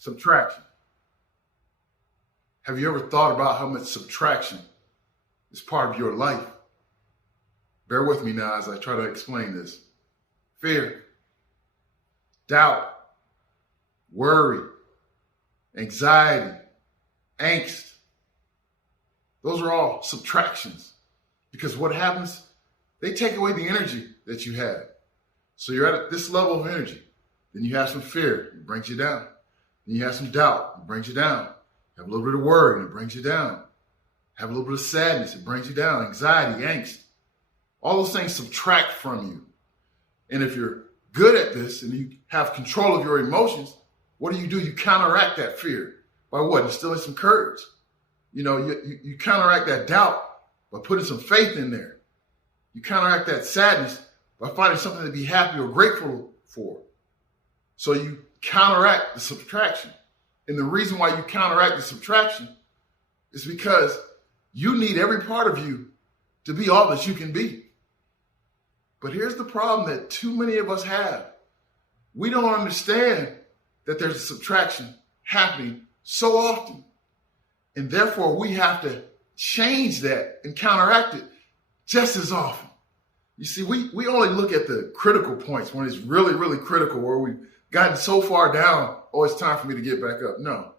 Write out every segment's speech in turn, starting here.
Subtraction. Have you ever thought about how much subtraction is part of your life? Bear with me now as I try to explain this. Fear, doubt, worry, anxiety, angst. Those are all subtractions because what happens, they take away the energy that you have. So you're at this level of energy. Then you have some fear, it brings you down. Then you have some doubt, it brings you down. Have a little bit of worry, and it brings you down. Have a little bit of sadness, it brings you down. Anxiety, angst. All those things subtract from you. And if you're good at this and you have control of your emotions, what do? You counteract that fear. By what? Instilling some courage. You counteract that doubt by putting some faith in there. You counteract that sadness by finding something to be happy or grateful for. So you counteract the subtraction. And the reason why you counteract the subtraction is because you need every part of you to be all that you can be. But here's the problem that too many of us have. We don't understand that there's a subtraction happening so often. And therefore, we have to change that and counteract it just as often. You see, we only look at the critical points when it's really, really critical, where we've gotten so far down, oh, it's time for me to get back up. No.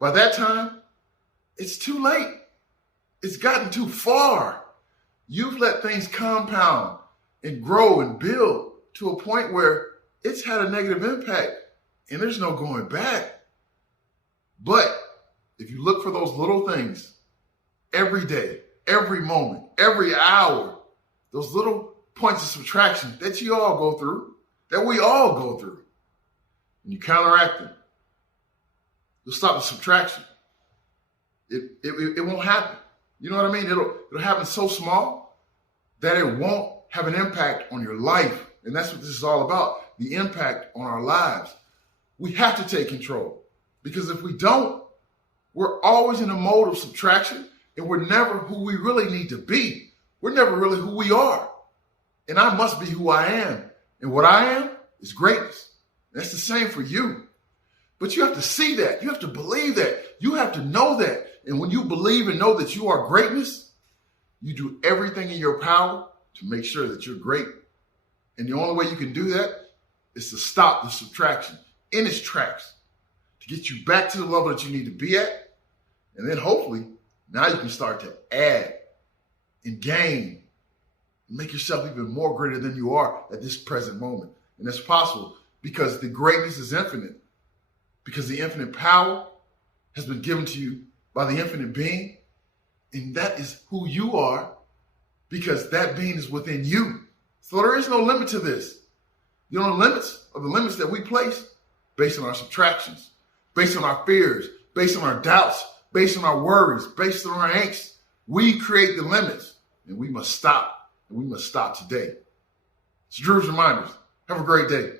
By that time, it's too late. It's gotten too far. You've let things compound and grow and build to a point where it's had a negative impact and there's no going back. But if you look for those little things every day, every moment, every hour, those little points of subtraction that you all go through, that we all go through, and you counteract them, you'll stop the subtraction. It won't happen. You know what I mean? It'll happen so small that it won't have an impact on your life. And that's what this is all about, the impact on our lives. We have to take control, because if we don't, we're always in a mode of subtraction and we're never who we really need to be. We're never really who we are. And I must be who I am. And what I am is greatness. That's the same for you. But you have to see that. You have to believe that. You have to know that. And when you believe and know that you are greatness, you do everything in your power to make sure that you're great. And the only way you can do that is to stop the subtraction in its tracks, to get you back to the level that you need to be at. And then hopefully now you can start to add and gain and make yourself even more greater than you are at this present moment. And that's possible because the greatness is infinite, because the infinite power has been given to you by the infinite being. And that is who you are, because that being is within you. So there is no limit to this. The only limits are the limits that we place based on our subtractions, based on our fears, based on our doubts, based on our worries, based on our angst. We create the limits, and we must stop, and we must stop today. It's Drew's Reminders. Have a great day.